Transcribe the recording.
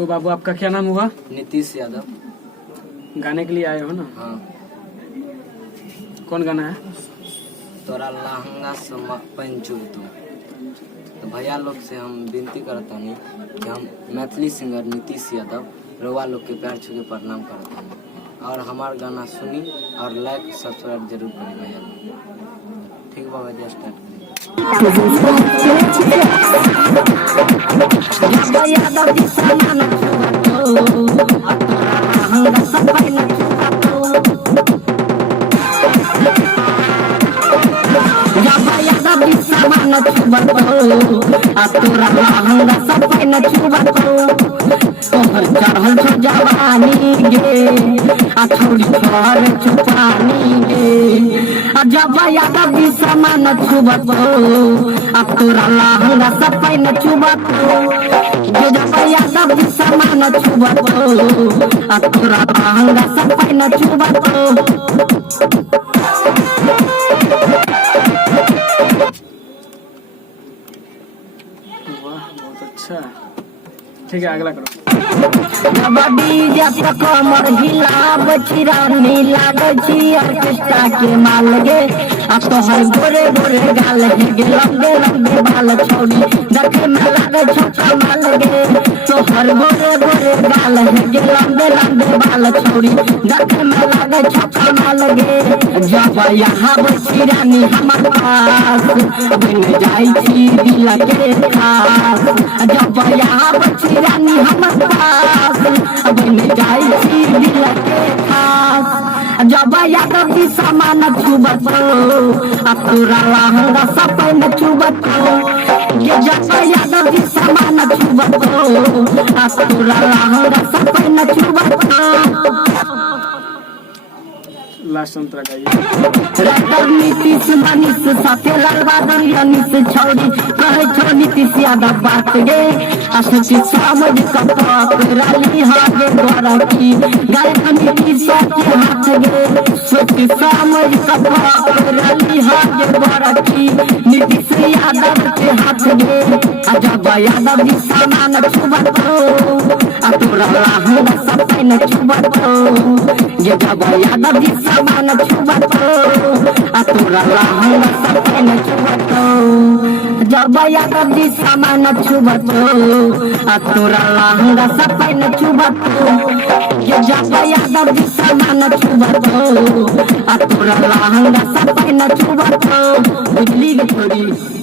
तो बाबू आपका क्या नाम हुआ? नीतीश यादव। गाने के लिए आए हो ना? हाँ। कौन गाना है? तोरा लहंगा पंचू। तो भैया लोग से हम विनती करता नहीं कि हम मैथिली सिंगर नीतीश यादव रउआ लोग के पैर छू के प्रणाम करता हूँ और हमार गाना सुनी और लाइक सब्सक्राइब जरूर करी भैया लोग। ठीक बा भैया, स्टार्ट करी। तोहर चढ़ल छ जवानी गे आ छोड़ी छोड़ छुपानी गे आ जब यादव भी समान छुबत आ तोरा लहंगा सब पैन छुबत जब यादव भी समान छुबत आ तोरा लहंगा सब पैन छुबत। वाह, बहुत अच्छा। ठीक है, अगला करो। डीजे पे कमर हिलाब चिरानी लागे छी ऑर्केस्ट्रा के माल गे आ तोहर गोरे गोरे गाल है गे लंबे लंबे बाल छोड़ी देखे में लागे छो कमाल गे तोहर गोरे गोरे गाल है गे लंबे लंबे बाल छोड़ी देखे में लागे छो कमाल गे जब यहाँ चिरानी हमार पास बन जाई छी दिल के खास जब यहाँ चिरानी हमार पास बन जाई छी दिल के खास जब यादव भी सामान छुबत आ तोरा लहंगा सब पैन छुबत ये जब यादव भी सामान छुबत आ तोरा लहंगा सब पैन छुबत। लास्ट अंतरा गाइए। नीतीश मनीष साथे लड़बादन यनीश छौरी कहे छो नीतीश यादव बात गे असती समझ कपाक रली हागे द्वारा की गायक नीतीश के हाथ गे सोची समझ कपाक रली हागे द्वारा की नीतीश यादव के हाथ गे जब यादव जी सामान छुबत आ तोरा लहंगा सब पैन छुबत ये जब यादव जी सामान छुबत आ तोरा लहंगा सब पैन छुबत जब यादव जी सामान छुबत आ तोरा लहंगा सब पैन छुबत ये जब यादव जी सामान छुबत आ तोरा लहंगा सब पैन छुबत। बुझली गे छोरी।